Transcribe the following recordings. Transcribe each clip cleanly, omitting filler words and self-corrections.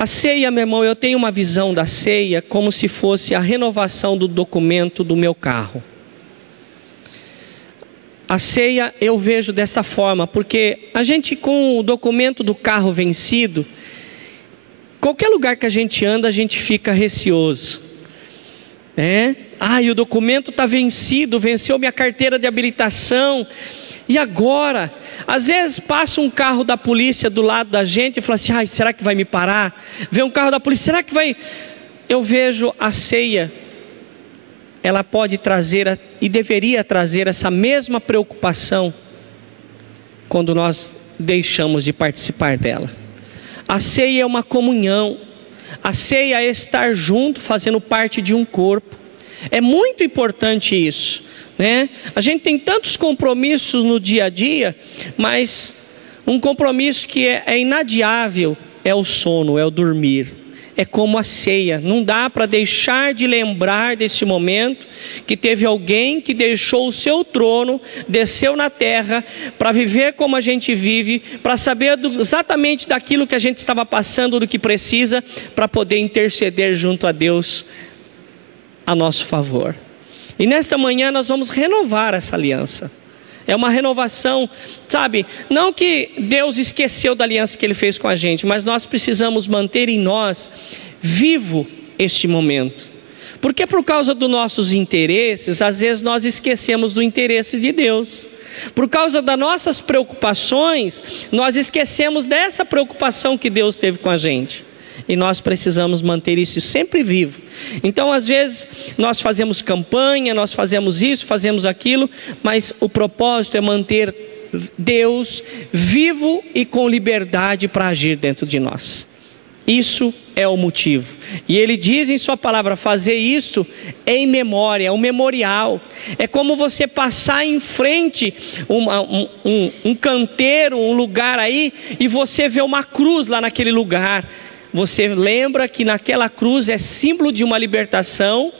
A ceia, meu irmão, eu tenho uma visão da ceia como se fosse a renovação do documento do meu carro. A ceia eu vejo dessa forma, porque a gente com o documento do carro vencido, qualquer lugar que a gente anda, a gente fica receoso. E o documento está vencido, venceu minha carteira de habilitação. E agora? Às vezes passa um carro da polícia do lado da gente e fala assim, será que vai me parar? Vê um carro da polícia, será que vai... Eu vejo a ceia, ela pode trazer e deveria trazer essa mesma preocupação quando nós deixamos de participar dela. A ceia é uma comunhão, a ceia é estar junto, fazendo parte de um corpo. É muito importante isso, né? A gente tem tantos compromissos no dia a dia, mas um compromisso que é inadiável é o sono, é o dormir. É como a ceia, não dá para deixar de lembrar desse momento que teve alguém que deixou o seu trono, desceu na terra para viver como a gente vive, para saber exatamente daquilo que a gente estava passando, do que precisa, para poder interceder junto a Deus a nosso favor. E nesta manhã nós vamos renovar essa aliança. É uma renovação, sabe? Não que Deus esqueceu da aliança que Ele fez com a gente, mas nós precisamos manter em nós vivo este momento. Porque por causa dos nossos interesses, às vezes nós esquecemos do interesse de Deus. Por causa das nossas preocupações, nós esquecemos dessa preocupação que Deus teve com a gente. E nós precisamos manter isso sempre vivo. Então às vezes nós fazemos campanha, nós fazemos isso, fazemos aquilo, mas o propósito é manter Deus vivo e com liberdade para agir dentro de nós. Isso é o motivo. E Ele diz em sua palavra, fazer isto em memória, é um memorial. É como você passar em frente um canteiro, um lugar aí, e você vê uma cruz lá naquele lugar. Você lembra que naquela cruz é símbolo de uma libertação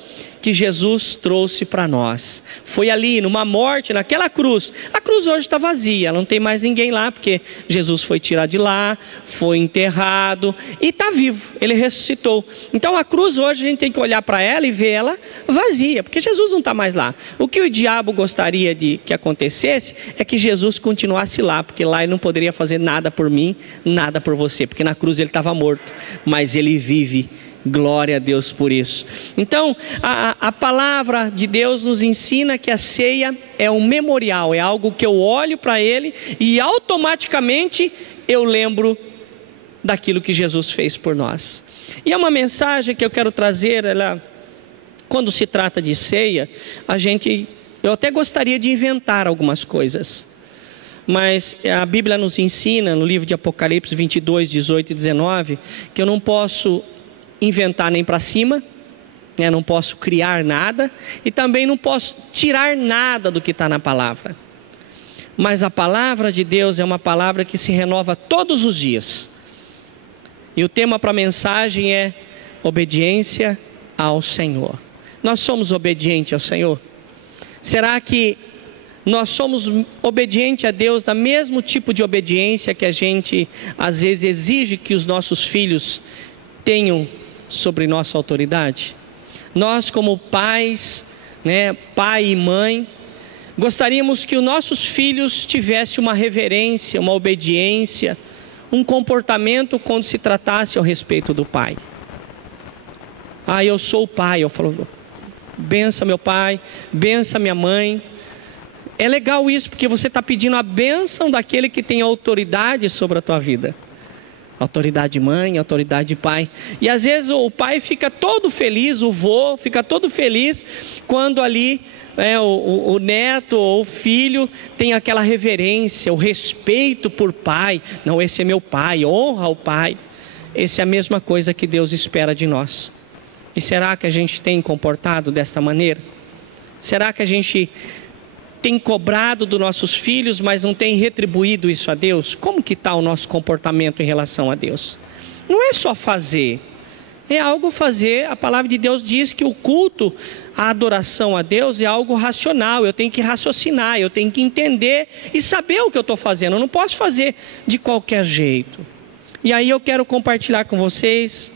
que Jesus trouxe para nós. Foi ali, numa morte, naquela cruz. A cruz hoje está vazia, não tem mais ninguém lá, porque Jesus foi tirado de lá, foi enterrado e está vivo, Ele ressuscitou. Então a cruz hoje a gente tem que olhar para ela e ver ela vazia, porque Jesus não está mais lá. O que o diabo gostaria de que acontecesse é que Jesus continuasse lá, porque lá Ele não poderia fazer nada por mim, nada por você, porque na cruz Ele estava morto, mas Ele vive. Glória a Deus por isso. Então a palavra de Deus nos ensina que a ceia é um memorial, é algo que eu olho para Ele e automaticamente eu lembro daquilo que Jesus fez por nós. E é uma mensagem que eu quero trazer, quando se trata de ceia, eu até gostaria de inventar algumas coisas, mas a Bíblia nos ensina no livro de Apocalipse 22, 18 e 19, que eu não posso inventar nem para cima, não posso criar nada e também não posso tirar nada do que está na palavra. Mas a palavra de Deus é uma palavra que se renova todos os dias. E o tema para a mensagem é obediência ao Senhor. Nós somos obedientes ao Senhor? Será que nós somos obedientes a Deus da mesmo tipo de obediência que a gente às vezes exige que os nossos filhos tenham sobre nossa autoridade? Nós como pais, pai e mãe, gostaríamos que os nossos filhos tivessem uma reverência, uma obediência, um comportamento quando se tratasse ao respeito do pai. Eu sou o pai, eu falo, bença meu pai, bença minha mãe. É legal isso, porque você está pedindo a bênção daquele que tem autoridade sobre a tua vida. Autoridade de mãe, autoridade de pai. E às vezes o pai fica todo feliz, o vô fica todo feliz quando ali o neto ou o filho tem aquela reverência, o respeito por pai. Não, esse é meu pai, honra o pai. Essa é a mesma coisa que Deus espera de nós. E será que a gente tem comportado dessa maneira? Será que a gente tem cobrado dos nossos filhos, mas não tem retribuído isso a Deus? Como que está o nosso comportamento em relação a Deus? Não é só fazer, é algo fazer. A palavra de Deus diz que o culto, a adoração a Deus é algo racional. Eu tenho que raciocinar, eu tenho que entender e saber o que eu estou fazendo. Eu não posso fazer de qualquer jeito. E aí eu quero compartilhar com vocês,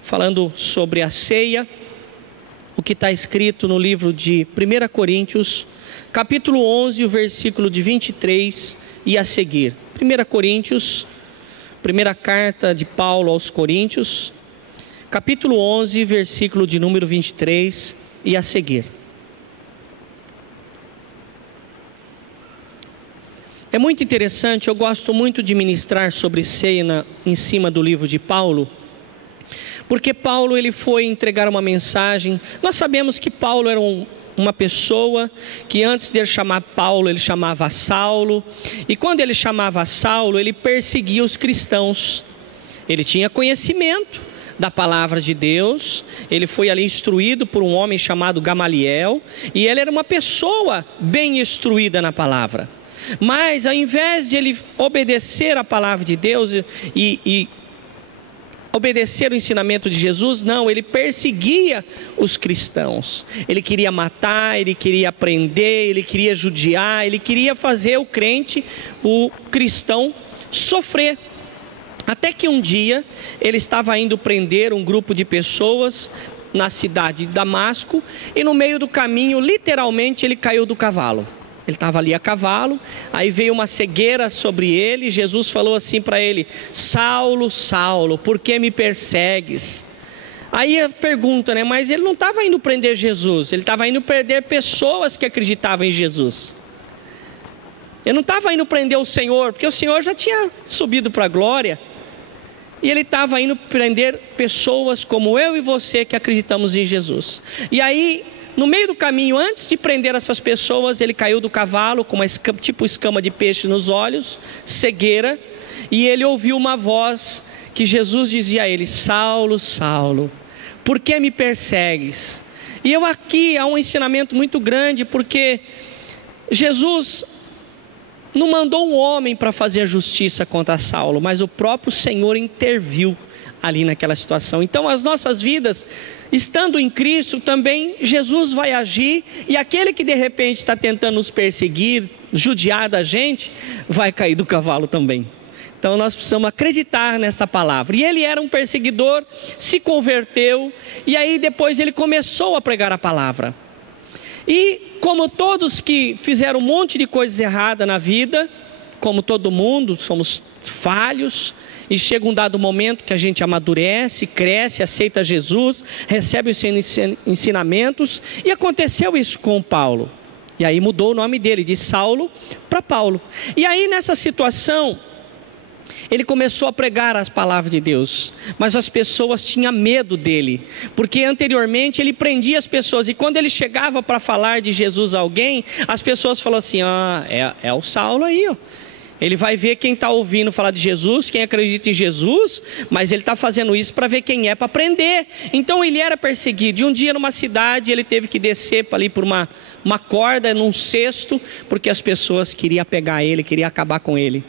falando sobre a ceia, o que está escrito no livro de 1 Coríntios, capítulo 11, o versículo de 23 e a seguir. 1 Coríntios, primeira carta de Paulo aos Coríntios, capítulo 11, versículo de número 23 e a seguir. É muito interessante, eu gosto muito de ministrar sobre ceia em cima do livro de Paulo, porque Paulo ele foi entregar uma mensagem. Nós sabemos que Paulo era uma pessoa que antes de ele chamar Paulo, ele chamava Saulo, e quando ele chamava Saulo, ele perseguia os cristãos. Ele tinha conhecimento da palavra de Deus, ele foi ali instruído por um homem chamado Gamaliel, e ele era uma pessoa bem instruída na palavra. Mas ao invés de ele obedecer a palavra de Deus e obedecer o ensinamento de Jesus, não, ele perseguia os cristãos. Ele queria matar, ele queria prender, ele queria judiar, ele queria fazer o crente, o cristão, sofrer. Até que um dia ele estava indo prender um grupo de pessoas na cidade de Damasco, e no meio do caminho, literalmente, ele caiu do cavalo. Ele estava ali a cavalo, aí veio uma cegueira sobre ele, Jesus falou assim para ele: Saulo, Saulo, por que me persegues? Aí a pergunta, né, mas ele não estava indo prender Jesus, ele estava indo prender pessoas que acreditavam em Jesus. Ele não estava indo prender o Senhor, porque o Senhor já tinha subido para a glória, e ele estava indo prender pessoas como eu e você que acreditamos em Jesus. E aí, no meio do caminho, antes de prender essas pessoas, ele caiu do cavalo com uma escama de peixe nos olhos, cegueira, e ele ouviu uma voz que Jesus dizia a ele: Saulo, Saulo, por que me persegues? E aqui há um ensinamento muito grande, porque Jesus não mandou um homem para fazer a justiça contra Saulo, mas o próprio Senhor interviu ali naquela situação. Então as nossas vidas, estando em Cristo, também Jesus vai agir, e aquele que de repente está tentando nos perseguir, judiar da gente, vai cair do cavalo também. Então nós precisamos acreditar nessa palavra. E ele era um perseguidor, se converteu, e aí depois ele começou a pregar a palavra. E como todos que fizeram um monte de coisas erradas na vida, como todo mundo, somos falhos, e chega um dado momento que a gente amadurece, cresce, aceita Jesus, recebe os ensinamentos, e aconteceu isso com Paulo. E aí mudou o nome dele, de Saulo para Paulo. E aí nessa situação, ele começou a pregar as palavras de Deus, mas as pessoas tinham medo dele, porque anteriormente ele prendia as pessoas, e quando ele chegava para falar de Jesus a alguém, as pessoas falavam assim: é o Saulo aí, ó. Ele vai ver quem está ouvindo falar de Jesus, quem acredita em Jesus, mas ele está fazendo isso para ver quem é, para prender. Então ele era perseguido. E um dia numa cidade ele teve que descer ali por uma corda, num cesto, porque as pessoas queriam pegar ele, queriam acabar com ele.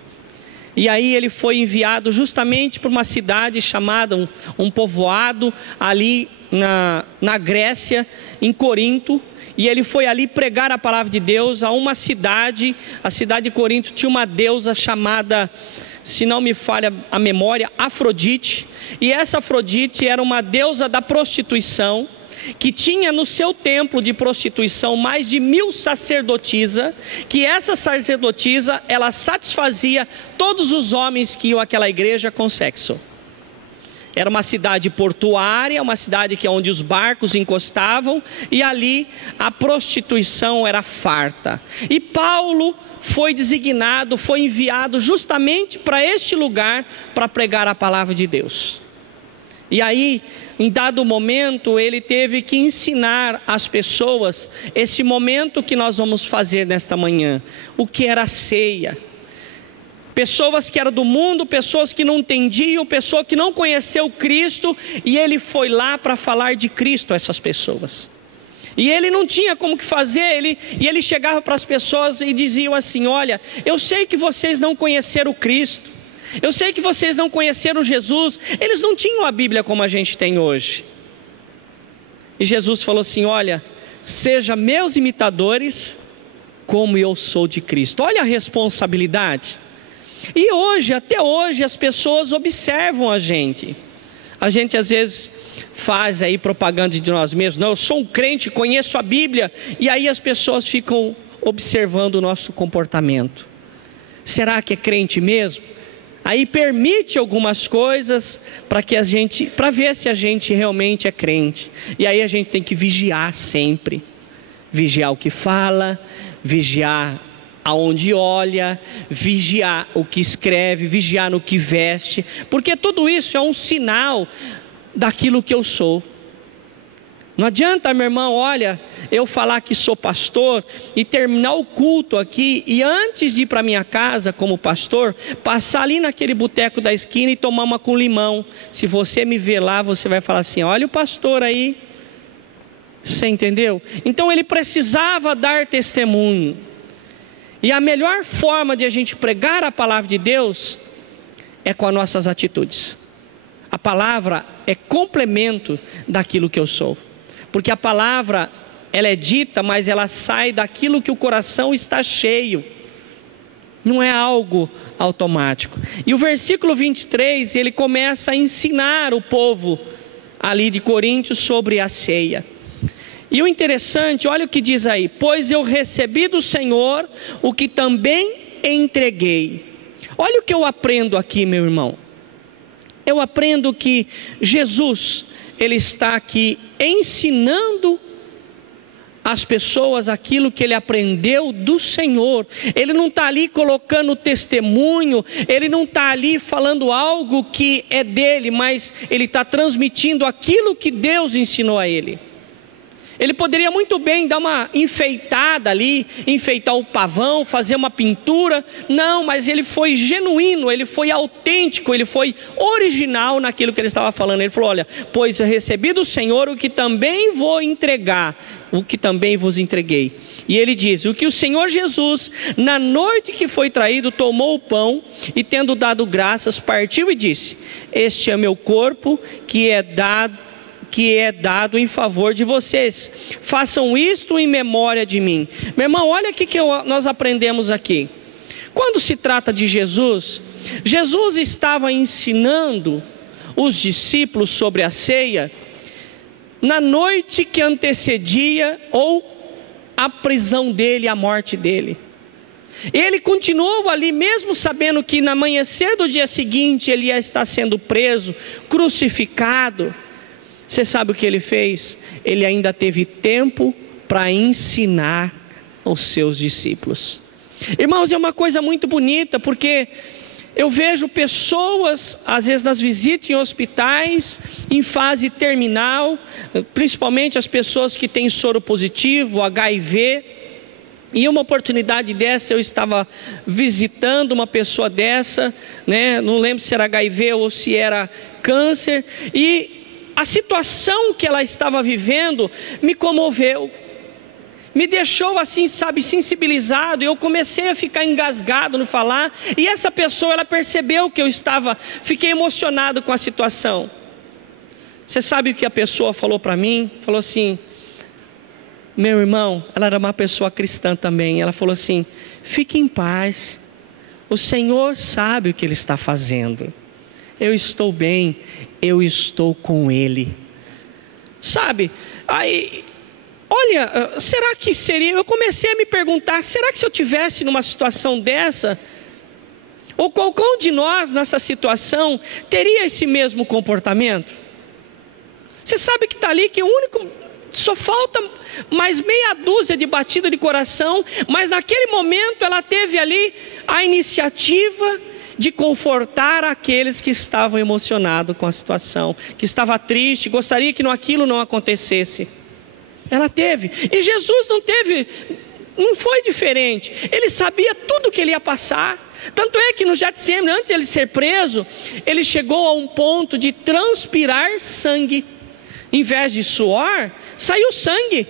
E aí ele foi enviado justamente para uma cidade chamada, um povoado ali na Grécia, em Corinto. E ele foi ali pregar a palavra de Deus a uma cidade. A cidade de Corinto tinha uma deusa chamada, se não me falha a memória, Afrodite. E essa Afrodite era uma deusa da prostituição, que tinha no seu templo de prostituição mais de 1000 sacerdotisas, que essa sacerdotisa, ela satisfazia todos os homens que iam àquela igreja com sexo. Era uma cidade portuária, uma cidade que é onde os barcos encostavam, e ali a prostituição era farta. E Paulo foi designado, foi enviado justamente para este lugar para pregar a palavra de Deus. E aí, em dado momento, ele teve que ensinar às pessoas esse momento que nós vamos fazer nesta manhã, o que era a ceia. Pessoas que eram do mundo, pessoas que não entendiam, pessoas que não conheceu Cristo, e ele foi lá para falar de Cristo a essas pessoas. E ele não tinha como que fazer, ele chegava para as pessoas e dizia assim: olha, eu sei que vocês não conheceram Cristo, eu sei que vocês não conheceram Jesus. Eles não tinham a Bíblia como a gente tem hoje. E Jesus falou assim: olha, seja meus imitadores como eu sou de Cristo. Olha a responsabilidade. E hoje, até hoje, as pessoas observam a gente. A gente às vezes faz aí propaganda de nós mesmos. Não, eu sou um crente, conheço a Bíblia. E aí as pessoas ficam observando o nosso comportamento. Será que é crente mesmo? Aí permite algumas coisas para ver se a gente realmente é crente. E aí a gente tem que vigiar sempre. Vigiar o que fala, vigiar aonde olha, vigiar o que escreve, vigiar no que veste. Porque tudo isso é um sinal daquilo que eu sou. Não adianta, meu irmão, olha, eu falar que sou pastor e terminar o culto aqui e antes de ir para minha casa como pastor, passar ali naquele boteco da esquina e tomar uma com limão. Se você me ver lá, você vai falar assim, olha o pastor aí. Você entendeu? Então ele precisava dar testemunho. E a melhor forma de a gente pregar a palavra de Deus é com as nossas atitudes. A palavra é complemento daquilo que eu sou. Porque a palavra, ela é dita, mas ela sai daquilo que o coração está cheio. Não é algo automático. E o versículo 23, ele começa a ensinar o povo ali de Coríntios sobre a ceia. E o interessante, olha o que diz aí. Pois eu recebi do Senhor o que também entreguei. Olha o que eu aprendo aqui, meu irmão. Eu aprendo que Jesus, ele está aqui ensinando as pessoas aquilo que ele aprendeu do Senhor. Ele não está ali colocando testemunho, ele não está ali falando algo que é dele, mas ele está transmitindo aquilo que Deus ensinou a ele. Ele poderia muito bem dar uma enfeitada ali, enfeitar o pavão, fazer uma pintura. Não, mas ele foi genuíno, ele foi autêntico, ele foi original naquilo que ele estava falando. Ele falou, olha, pois eu recebi do Senhor o que também vou entregar, o que também vos entreguei. E ele diz, o que o Senhor Jesus, na noite que foi traído, tomou o pão e tendo dado graças, partiu e disse, este é meu corpo que é dado em favor de vocês, façam isto em memória de mim. Meu irmão, olha o que nós aprendemos aqui. Quando se trata de Jesus, Jesus estava ensinando os discípulos sobre a ceia, na noite que antecedia ou a prisão dele, a morte dele. Ele continuou ali, mesmo sabendo que no amanhecer do dia seguinte, ele ia estar sendo preso, crucificado. Você sabe o que ele fez? Ele ainda teve tempo para ensinar os seus discípulos. Irmãos, é uma coisa muito bonita, porque eu vejo pessoas, às vezes nas visitas em hospitais, em fase terminal, principalmente as pessoas que têm soro positivo, HIV. E uma oportunidade dessa, eu estava visitando uma pessoa dessa, né? Não lembro se era HIV ou se era câncer, e a situação que ela estava vivendo me comoveu, me deixou assim, sabe, sensibilizado. Eu comecei a ficar engasgado no falar, e essa pessoa, ela percebeu que eu fiquei emocionado com a situação. Você sabe o que a pessoa falou para mim? Falou assim, meu irmão, ela era uma pessoa cristã também, ela falou assim, fique em paz, o Senhor sabe o que Ele está fazendo. Eu estou bem, eu estou com Ele. Sabe, aí, olha, será que seria, eu comecei a me perguntar, será que se eu tivesse numa situação dessa, ou qualquer um de nós nessa situação, teria esse mesmo comportamento? Você sabe que está ali, que o único, só falta mais meia dúzia de batida de coração, mas naquele momento ela teve ali a iniciativa de confortar aqueles que estavam emocionados com a situação, que estava triste, gostaria que aquilo não acontecesse. Ela teve, e Jesus não foi diferente. Ele sabia tudo que ele ia passar. Tanto é que no Getsemane, antes de ele ser preso, ele chegou a um ponto de transpirar sangue. Em vez de suor, saiu sangue.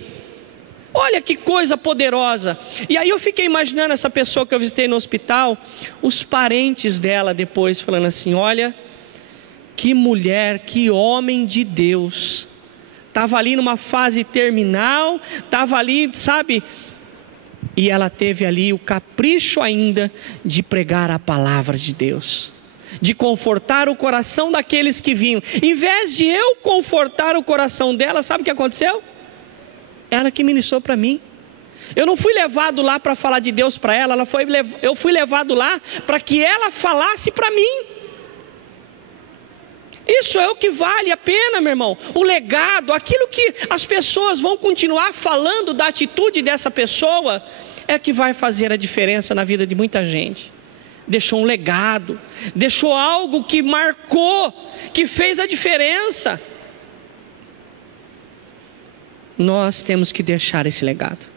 Olha que coisa poderosa. E aí eu fiquei imaginando essa pessoa que eu visitei no hospital, os parentes dela depois falando assim, olha, que mulher, que homem de Deus. Estava ali numa fase terminal, estava ali, sabe, E ela teve ali o capricho ainda de pregar a palavra de Deus, de confortar o coração daqueles que vinham. Em vez de eu confortar o coração dela, sabe o que aconteceu? Ela que ministrou para mim. Eu não fui levado lá para falar de Deus para ela, eu fui levado lá para que ela falasse para mim. Isso é o que vale a pena, meu irmão. O legado, aquilo que as pessoas vão continuar falando da atitude dessa pessoa, é que vai fazer a diferença na vida de muita gente. Deixou um legado, deixou algo que marcou, que fez a diferença. Nós temos que deixar esse legado.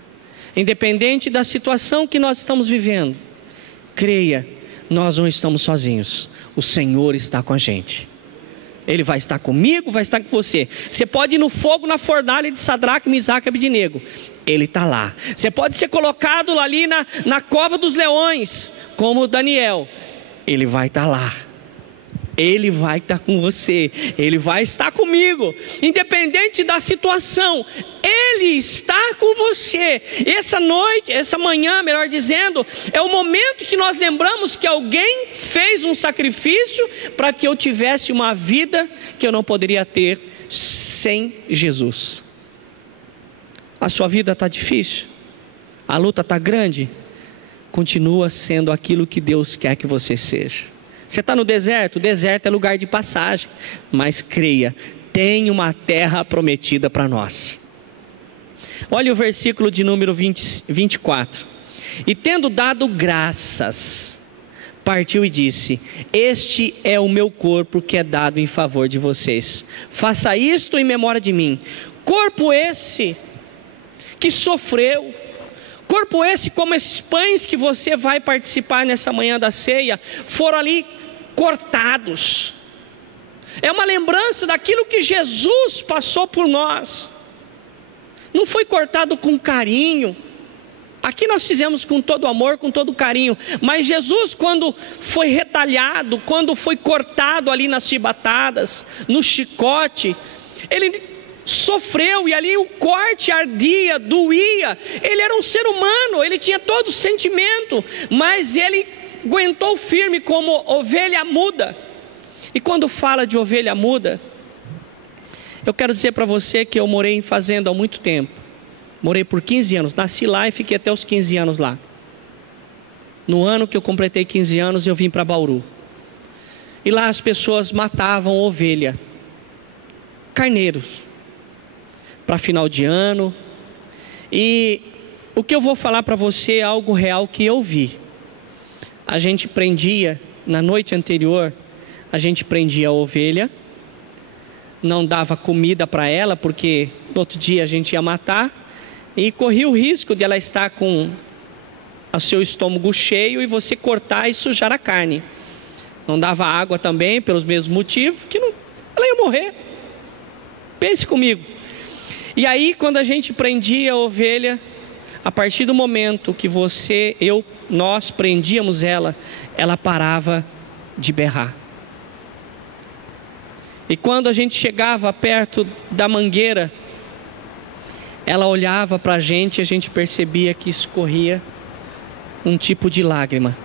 Independente da situação que nós estamos vivendo, creia, nós não estamos sozinhos. O Senhor está com a gente. Ele vai estar comigo, vai estar com você. Você pode ir no fogo, na fornalha de Sadraque, Misaque e Abednego. Ele está lá. Você pode ser colocado ali na cova dos leões, como Daniel. Ele vai estar lá. Ele vai estar com você. Ele vai estar comigo. Independente da situação, Ele está com você. Essa noite, essa manhã, melhor dizendo, é o momento que nós lembramos que alguém fez um sacrifício para que eu tivesse uma vida que eu não poderia ter sem Jesus. A sua vida está difícil? A luta está grande? Continua sendo aquilo que Deus quer que você seja. Você está no deserto? O deserto é lugar de passagem. Mas creia, tem uma terra prometida para nós. Olha o versículo de número 24. E tendo dado graças, partiu e disse: este é o meu corpo que é dado em favor de vocês. Faça isto em memória de mim. Corpo esse que sofreu. Corpo esse, como esses pães que você vai participar nessa manhã da ceia, foram ali cortados. É uma lembrança daquilo que Jesus passou por nós. Não foi cortado com carinho. Aqui nós fizemos com todo amor, com todo carinho. Mas Jesus, quando foi retalhado, quando foi cortado ali nas chibatadas, no chicote, Ele sofreu, e ali o corte ardia, doía. Ele era um ser humano, ele tinha todo o sentimento, mas ele aguentou firme como ovelha muda. E quando fala de ovelha muda, eu quero dizer para você que eu morei em fazenda há muito tempo. Morei por 15 anos, nasci lá e fiquei até os 15 anos lá. No ano que eu completei 15 anos, eu vim para Bauru. E lá as pessoas matavam ovelha, carneiros, para final de ano. E o que eu vou falar para você é algo real que eu vi. A gente prendia, na noite anterior, a gente prendia a ovelha, não dava comida para ela, porque no outro dia a gente ia matar, e corria o risco de ela estar com o seu estômago cheio e você cortar e sujar a carne. Não dava água também, pelos mesmos motivos, que não, ela ia morrer. Pense comigo. E aí, quando a gente prendia a ovelha, a partir do momento que nós prendíamos ela, ela parava de berrar. E quando a gente chegava perto da mangueira, ela olhava para a gente e a gente percebia que escorria um tipo de lágrima.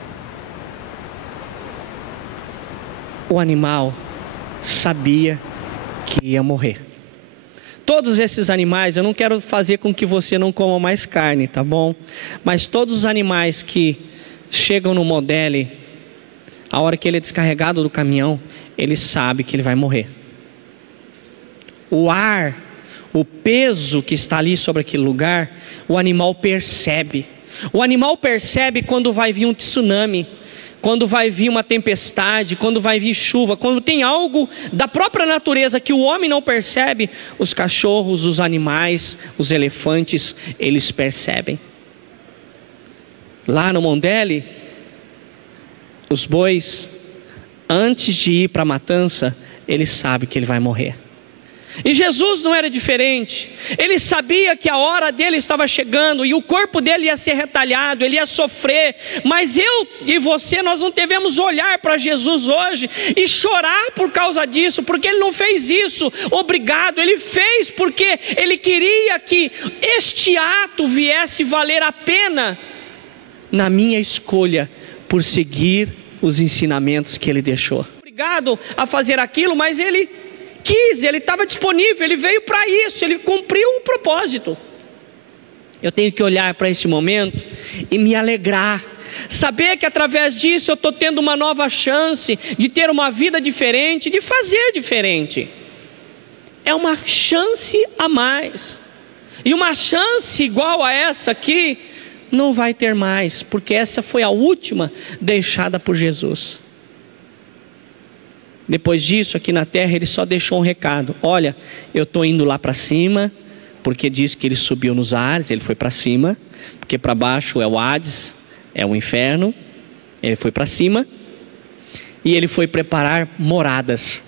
O animal sabia que ia morrer. Todos esses animais, eu não quero fazer com que você não coma mais carne, tá bom? Mas todos os animais que chegam no modele, a hora que ele é descarregado do caminhão, ele sabe que ele vai morrer. O ar, o peso que está ali sobre aquele lugar, o animal percebe. O animal percebe quando vai vir um tsunami, quando vai vir uma tempestade, quando vai vir chuva, quando tem algo da própria natureza que o homem não percebe. Os cachorros, os animais, os elefantes, eles percebem. Lá no Mondele, os bois, antes de ir para a matança, ele sabe que ele vai morrer. E Jesus não era diferente. Ele sabia que a hora dele estava chegando e o corpo dele ia ser retalhado, ele ia sofrer. Mas eu e você, nós não devemos olhar para Jesus hoje e chorar por causa disso, porque ele não fez isso obrigado. Ele fez porque ele queria que este ato viesse valer a pena na minha escolha por seguir os ensinamentos que Ele deixou. Obrigado a fazer aquilo, mas Ele quis, Ele estava disponível, Ele veio para isso, Ele cumpriu o propósito. Eu tenho que olhar para esse momento e me alegrar, saber que através disso eu estou tendo uma nova chance de ter uma vida diferente, de fazer diferente. É uma chance a mais, e uma chance igual a essa aqui não vai ter mais, porque essa foi a última deixada por Jesus. Depois disso, aqui na terra, Ele só deixou um recado: olha, eu estou indo lá para cima, porque diz que Ele subiu nos ares, Ele foi para cima, porque para baixo é o Hades, é o inferno. Ele foi para cima, e Ele foi preparar moradas.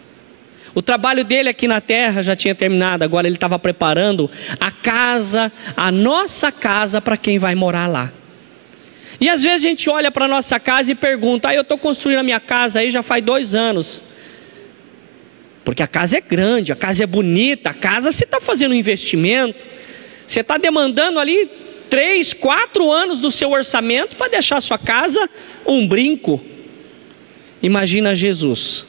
O trabalho dele aqui na terra já tinha terminado, agora Ele estava preparando a casa, a nossa casa, para quem vai morar lá. E às vezes a gente olha para a nossa casa e pergunta: eu estou construindo a minha casa aí já faz 2 anos. Porque a casa é grande, a casa é bonita, a casa você está fazendo um investimento, você está demandando ali 3, 4 anos do seu orçamento para deixar a sua casa um brinco. Imagina Jesus,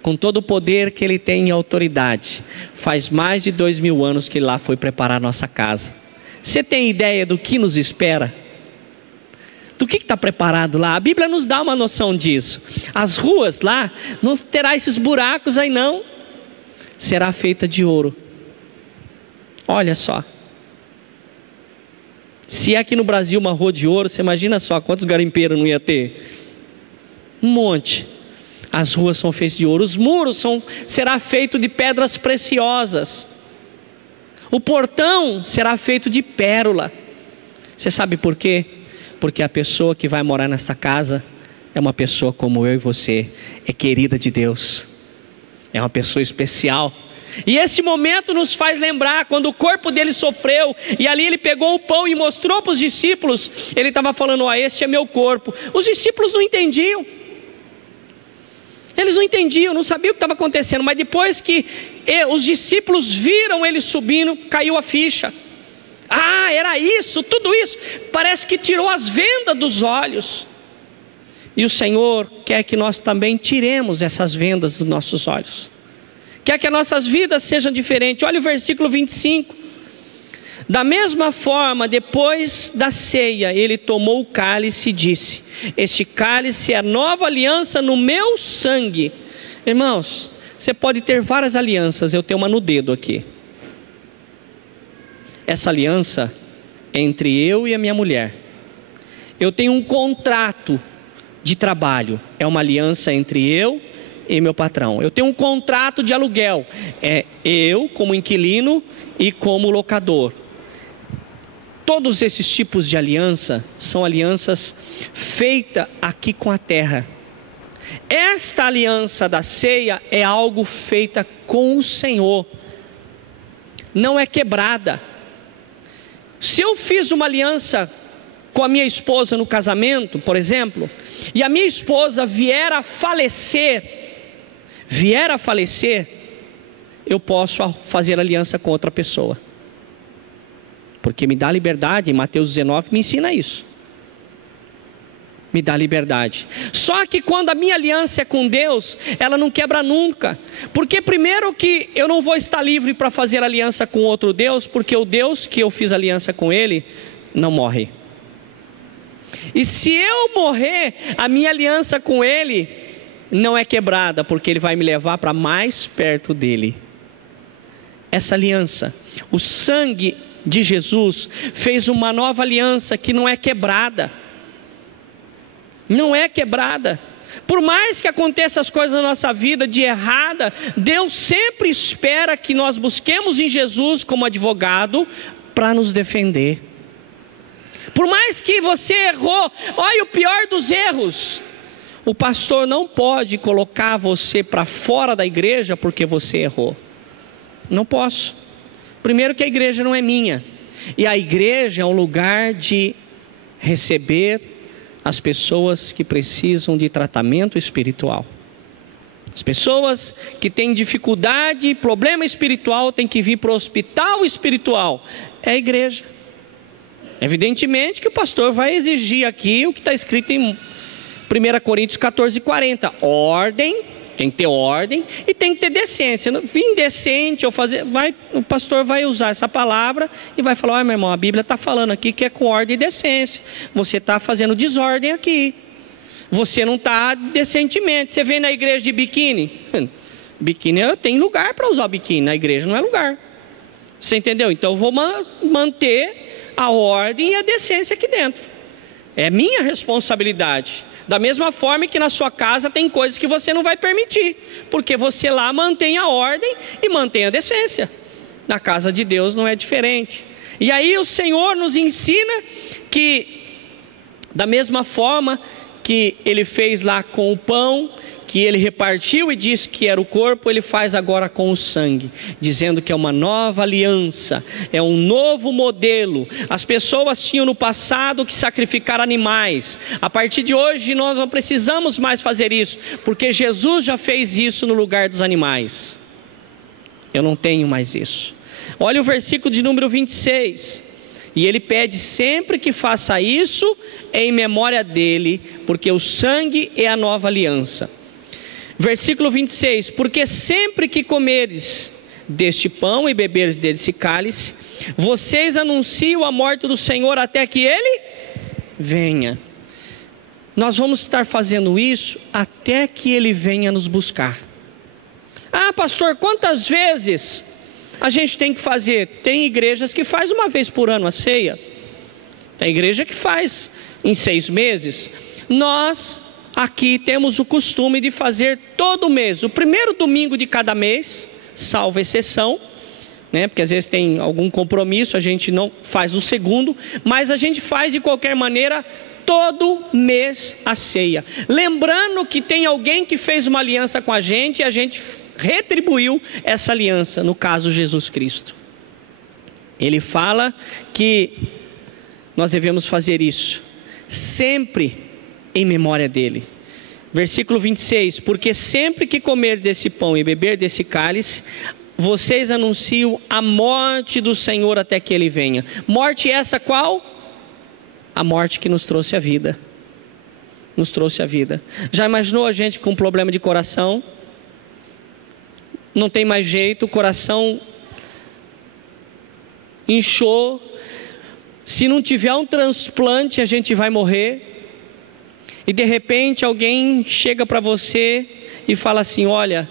com todo o poder que Ele tem e autoridade, faz mais de 2000 anos que Ele lá foi preparar a nossa casa. Você tem ideia do que nos espera? Do que está preparado lá? A Bíblia nos dá uma noção disso. As ruas lá não terá esses buracos aí não, será feita de ouro. Olha só, se é aqui no Brasil uma rua de ouro, você imagina só quantos garimpeiros não ia ter? Um monte. As ruas são feitas de ouro, os muros será feito de pedras preciosas, o portão será feito de pérola. Você sabe por quê? Porque a pessoa que vai morar nesta casa é uma pessoa como eu e você, é querida de Deus, é uma pessoa especial. E esse momento nos faz lembrar quando o corpo dele sofreu, e ali Ele pegou o pão e mostrou para os discípulos. Ele estava falando: ó, este é meu corpo. Os discípulos não entendiam, eles não entendiam, não sabiam o que estava acontecendo. Mas depois que os discípulos viram Ele subindo, caiu a ficha. Ah, era isso, tudo isso. Parece que tirou as vendas dos olhos. E o Senhor quer que nós também tiremos essas vendas dos nossos olhos. Quer que as nossas vidas sejam diferentes. Olha o versículo 25. Da mesma forma, depois da ceia, Ele tomou o cálice e disse: este cálice é a nova aliança no meu sangue. Irmãos, você pode ter várias alianças, eu tenho uma no dedo aqui. Essa aliança é entre eu e a minha mulher. Eu tenho um contrato de trabalho, é uma aliança entre eu e meu patrão. Eu tenho um contrato de aluguel, é eu como inquilino e como locador. Todos esses tipos de aliança são alianças feitas aqui com a terra. Esta aliança da ceia é algo feita com o Senhor, não é quebrada. Se eu fiz uma aliança com a minha esposa no casamento, por exemplo, e a minha esposa vier a falecer, eu posso fazer aliança com outra pessoa, porque me dá liberdade. Em Mateus 19 me ensina isso, me dá liberdade. Só que quando a minha aliança é com Deus, ela não quebra nunca, porque primeiro que eu não vou estar livre para fazer aliança com outro Deus, porque o Deus que eu fiz aliança com Ele não morre. E se eu morrer, a minha aliança com Ele não é quebrada, porque Ele vai me levar para mais perto dEle. Essa aliança, o sangue de Jesus fez uma nova aliança que não é quebrada. Não é quebrada. Por mais que aconteça as coisas na nossa vida de errada, Deus sempre espera que nós busquemos em Jesus como advogado para nos defender. Por mais que você errou, olha o pior dos erros, o pastor não pode colocar você para fora da igreja porque você errou. Não posso. Primeiro que a igreja não é minha, e a igreja é um lugar de receber as pessoas que precisam de tratamento espiritual. As pessoas que têm dificuldade, problema espiritual, têm que vir para o hospital espiritual. É a igreja. Evidentemente que o pastor vai exigir aqui o que está escrito em 1 Coríntios 14:40. Ordem, tem que ter ordem e tem que ter decência. Indecente ou fazer, o pastor vai usar essa palavra e vai falar: olha, meu irmão, a Bíblia está falando aqui que é com ordem e decência. Você está fazendo desordem aqui. Você não está decentemente. Você vem na igreja de biquíni. Biquíni, tem lugar para usar o biquíni. Na igreja não é lugar. Você entendeu? Então eu vou manter a ordem e a decência aqui dentro. É minha responsabilidade. Da mesma forma que na sua casa tem coisas que você não vai permitir, porque você lá mantém a ordem e mantém a decência. Na casa de Deus não é diferente. E aí o Senhor nos ensina que, da mesma forma que Ele fez lá com o pão, que Ele repartiu e disse que era o corpo, Ele faz agora com o sangue, dizendo que é uma nova aliança, é um novo modelo. As pessoas tinham no passado que sacrificar animais. A partir de hoje nós não precisamos mais fazer isso, porque Jesus já fez isso no lugar dos animais. Eu não tenho mais isso. Olha o versículo de número 26. E Ele pede sempre que faça isso em memória dEle, porque o sangue é a nova aliança. Versículo 26, porque sempre que comeres deste pão e beberes desse cálice, vocês anunciam a morte do Senhor até que Ele venha. Nós vamos estar fazendo isso até que Ele venha nos buscar. Ah, pastor, quantas vezes a gente tem que fazer? Tem igrejas que faz uma vez por ano a ceia. Tem igreja que faz em 6 meses. Nós aqui temos o costume de fazer todo mês, o primeiro domingo de cada mês, salvo exceção, né? Porque às vezes tem algum compromisso, a gente não faz no segundo, mas a gente faz de qualquer maneira todo mês a ceia. Lembrando que tem alguém que fez uma aliança com a gente e a gente retribuiu essa aliança, no caso Jesus Cristo. Ele fala que nós devemos fazer isso sempre em memória dele. Versículo 26, porque sempre que comer desse pão e beber desse cálice, vocês anunciam a morte do Senhor até que Ele venha. Morte essa qual? A morte que nos trouxe a vida. Nos trouxe a vida. Já imaginou a gente com um problema de coração? Não tem mais jeito, o coração inchou. Se não tiver um transplante, a gente vai morrer. E de repente alguém chega para você e fala assim: olha,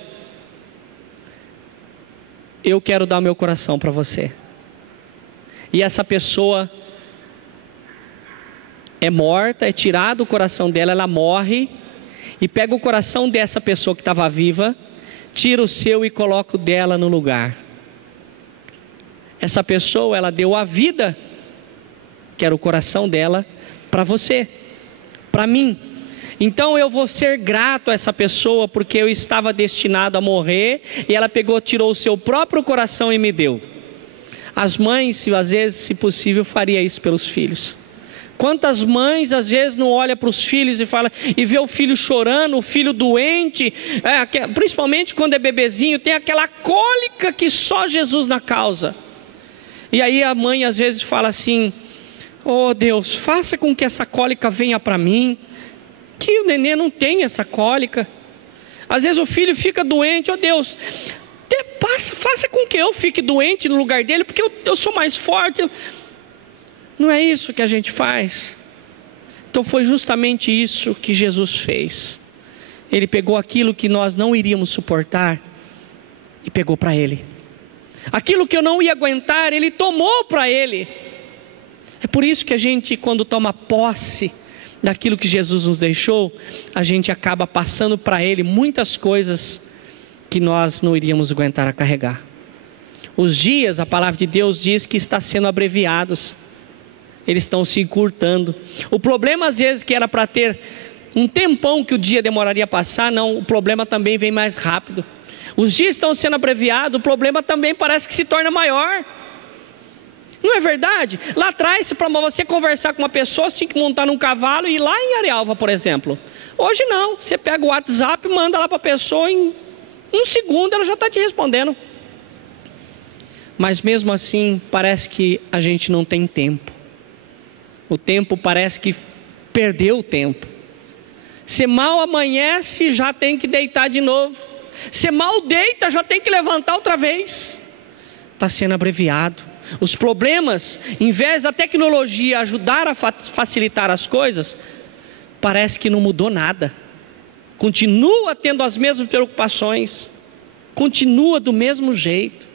eu quero dar o meu coração para você. E essa pessoa é morta, é tirado o coração dela, ela morre, e pega o coração dessa pessoa que estava viva, tira o seu e coloca o dela no lugar. Essa pessoa, ela deu a vida, que era o coração dela, para você, para mim. Então eu vou ser grato a essa pessoa, porque eu estava destinado a morrer, e ela pegou, tirou o seu próprio coração e me deu. As mães, às vezes, se possível, faria isso pelos filhos. Quantas mães às vezes não olham para os filhos e fala, e vê o filho chorando, o filho doente, principalmente quando é bebezinho, tem aquela cólica que só Jesus na causa. E aí a mãe às vezes fala assim: oh Deus, faça com que essa cólica venha para mim, que o nenê não tem essa cólica. Às vezes o filho fica doente: oh Deus, faça com que eu fique doente no lugar dele, porque eu sou mais forte. Não é isso que a gente faz. Então foi justamente isso que Jesus fez. Ele pegou aquilo que nós não iríamos suportar e pegou para Ele. Aquilo que eu não ia aguentar, Ele tomou para Ele. É por isso que a gente, quando toma posse daquilo que Jesus nos deixou, a gente acaba passando para Ele muitas coisas que nós não iríamos aguentar a carregar. Os dias, a palavra de Deus diz que está sendo abreviados. Eles estão se encurtando. O problema às vezes que era para ter um tempão que o dia demoraria a passar, não, o problema também vem mais rápido. Os dias estão sendo abreviados, o problema também parece que se torna maior. Não é verdade? Lá atrás, para você conversar com uma pessoa, você tinha que montar num cavalo e ir lá em Arialva, por exemplo. Hoje não, você pega o WhatsApp, manda lá para a pessoa, em 1 segundo ela já está te respondendo. Mas mesmo assim, parece que a gente não tem tempo. O tempo parece que perdeu o tempo. Você mal amanhece, já tem que deitar de novo. Você mal deita, já tem que levantar outra vez. Está sendo abreviado. Os problemas, em vez da tecnologia ajudar a facilitar as coisas, parece que não mudou nada. Continua tendo as mesmas preocupações. Continua do mesmo jeito.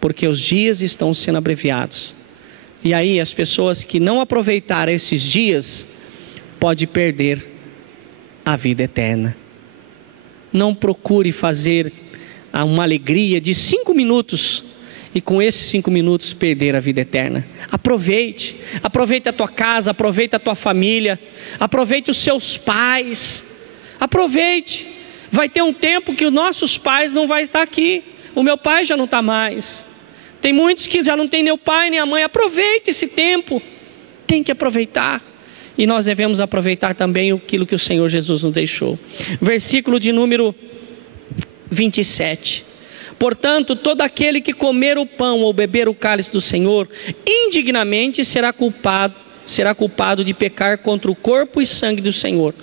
Porque os dias estão sendo abreviados. E aí as pessoas que não aproveitaram esses dias, podem perder a vida eterna. Não procure fazer uma alegria de 5 minutos e com esses 5 minutos perder a vida eterna. Aproveite a tua casa, aproveite a tua família, aproveite os seus pais, aproveite. Vai ter um tempo que os nossos pais não vão estar aqui, o meu pai já não está mais, tem muitos que já não tem nem o pai nem a mãe. Aproveite esse tempo, tem que aproveitar. E nós devemos aproveitar também aquilo que o Senhor Jesus nos deixou. Versículo de número 27. Portanto, todo aquele que comer o pão ou beber o cálice do Senhor indignamente será culpado de pecar contra o corpo e sangue do Senhor.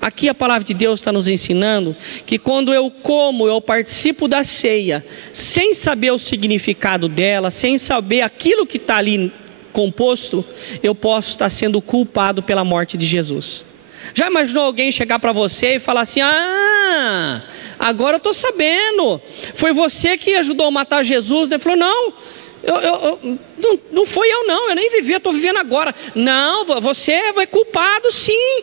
Aqui a palavra de Deus está nos ensinando que quando eu participo da ceia, sem saber o significado dela, sem saber aquilo que está ali composto, eu posso estar sendo culpado pela morte de Jesus. Já imaginou alguém chegar para você e falar assim: ah, agora eu estou sabendo, foi você que ajudou a matar Jesus, né? Falou: não, não foi eu não, eu nem vivi, eu estou vivendo agora. Não, você é culpado sim,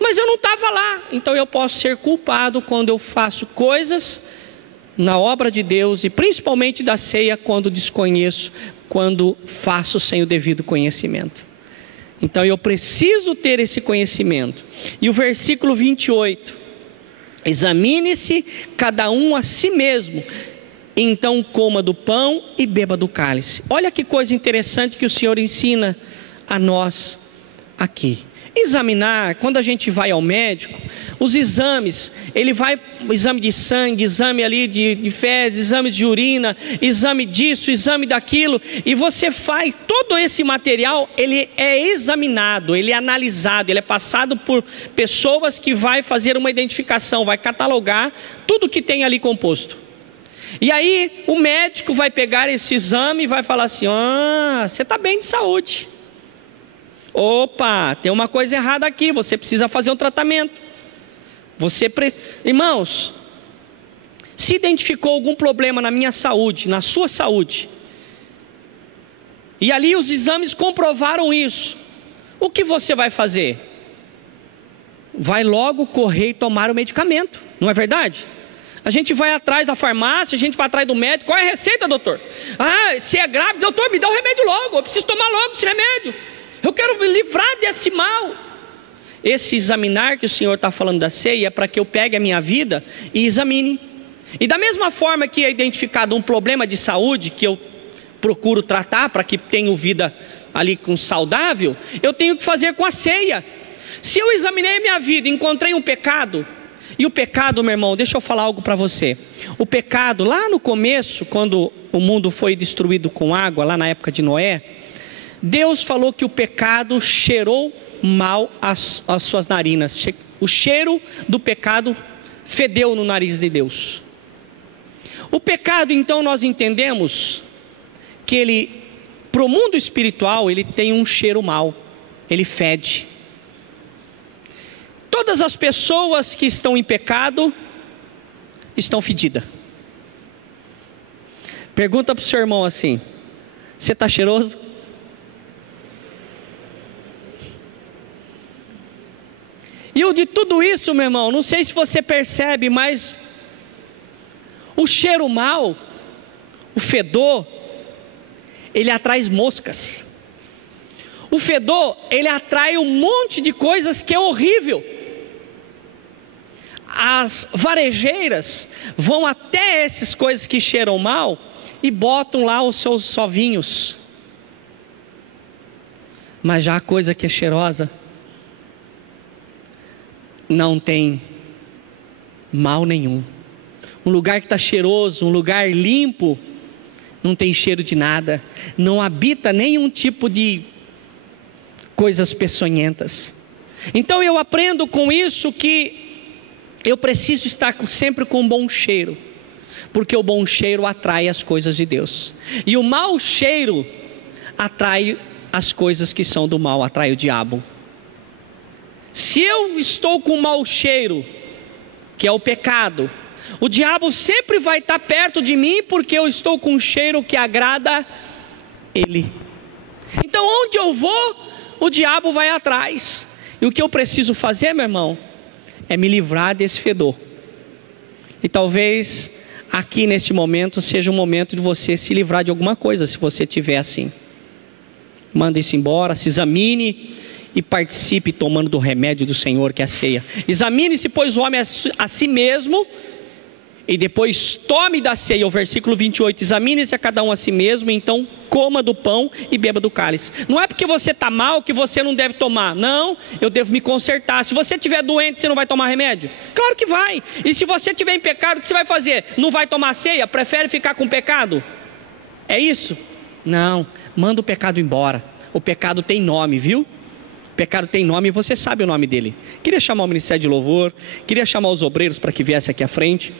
mas eu não estava lá. Então eu posso ser culpado quando eu faço coisas na obra de Deus, e principalmente da ceia, quando desconheço, quando faço sem o devido conhecimento. Então eu preciso ter esse conhecimento. E o versículo 28, examine-se cada um a si mesmo, então coma do pão e beba do cálice. Olha que coisa interessante que o Senhor ensina a nós aqui. Examinar, quando a gente vai ao médico, os exames, ele vai, exame de sangue, exame ali de fezes, exame de urina, exame disso, exame daquilo, e você faz, todo esse material, ele é examinado, ele é analisado, ele é passado por pessoas que vai fazer uma identificação, vai catalogar tudo que tem ali composto. E aí o médico vai pegar esse exame e vai falar assim: ah, você está bem de saúde. Opa, tem uma coisa errada aqui, você precisa fazer um tratamento. Irmãos, se identificou algum problema na minha saúde, na sua saúde, e ali os exames comprovaram isso, o que você vai fazer? Vai logo correr e tomar o medicamento, não é verdade? A gente vai atrás da farmácia, a gente vai atrás do médico. Qual é a receita, doutor? Ah, se é grave, doutor, me dá o remédio logo, eu preciso tomar logo esse remédio. Eu quero me livrar desse mal. Esse examinar que o Senhor está falando da ceia é para que eu pegue a minha vida e examine. E da mesma forma que é identificado um problema de saúde que eu procuro tratar para que tenha vida ali com saudável, eu tenho que fazer com a ceia. Se eu examinei a minha vida e encontrei um pecado, e o pecado, meu irmão, deixa eu falar algo para você. O pecado, lá no começo, quando o mundo foi destruído com água, lá na época de Noé, Deus falou que o pecado cheirou mal as suas narinas. O cheiro do pecado fedeu no nariz de Deus. O pecado, então, nós entendemos que ele, para o mundo espiritual, ele tem um cheiro mau, ele fede. Todas as pessoas que estão em pecado estão fedidas. Pergunta para o seu irmão assim: você está cheiroso? E o de tudo isso, meu irmão, não sei se você percebe, mas o cheiro mau, o fedor, ele atrai moscas. O fedor, ele atrai um monte de coisas que é horrível. As varejeiras vão até essas coisas que cheiram mal e botam lá os seus ovinhos. Mas já a coisa que é cheirosa não tem mal nenhum. Um lugar que está cheiroso, um lugar limpo, não tem cheiro de nada, não habita nenhum tipo de coisas peçonhentas. Então eu aprendo com isso que eu preciso estar sempre com um bom cheiro, porque o bom cheiro atrai as coisas de Deus, e o mau cheiro atrai as coisas que são do mal, atrai o diabo. Se eu estou com mau cheiro, que é o pecado, o diabo sempre vai estar perto de mim, porque eu estou com um cheiro que agrada ele. Então onde eu vou, o diabo vai atrás. E o que eu preciso fazer, meu irmão, é me livrar desse fedor. E talvez aqui neste momento seja um momento de você se livrar de alguma coisa. Se você tiver assim, manda isso embora, se examine e participe tomando do remédio do Senhor, que é a ceia. Examine-se, pois, o homem a si mesmo, e depois tome da ceia. O versículo 28, examine-se a cada um a si mesmo, e então coma do pão e beba do cálice. Não é porque você está mal que você não deve tomar. Não, eu devo me consertar. Se você estiver doente, você não vai tomar remédio? Claro que vai. E se você estiver em pecado, o que você vai fazer? Não vai tomar ceia? Prefere ficar com pecado? É isso? Não, manda o pecado embora. O pecado tem nome, viu? O pecado tem nome e você sabe o nome dele. Queria chamar o Ministério de Louvor, queria chamar os obreiros para que viessem aqui à frente.